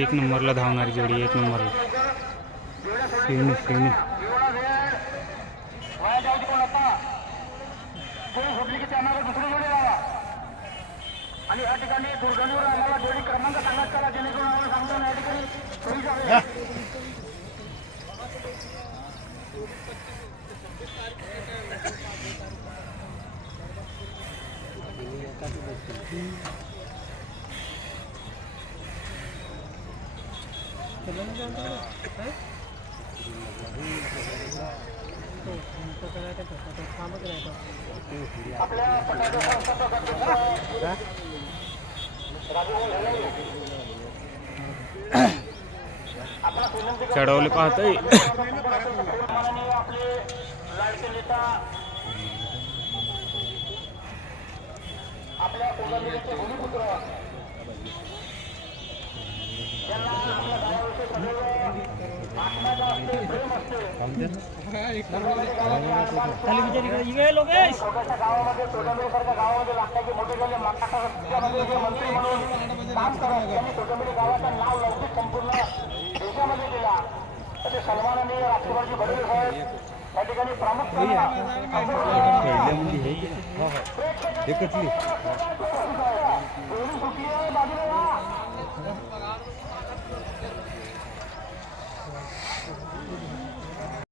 एक नंबरला धावणारी जोडी, एक नंबरला शिवणी शिवणी. आणि या ठिकाणी दुर्गणीवर आम्हाला जोडी क्रमांक सांगत करा जेणेकरून आम्हाला सांगतो या ठिकाणी चढवले पाहतोय. आपले लाडके नेता आपल्या कोल्हापूरचे भूमिपुत्र ज्यांना आपल्या गावाविषयी सदैव आत्म्याचा असते, प्रेम असते. छोट्याशा गावामध्ये तोटंबीसारख्या गावामध्ये लागण्याचे मोठे झाले महाराष्ट्रामध्ये मंत्री म्हणून काम करत त्यांनी तोटंबी गावाचं नाव लवकर संपूर्ण देशामध्ये दिला. असे सन्माननीय राष्ट्रपती बडोले साहेब या ठिकाणी प्रामुख्याने बाजूला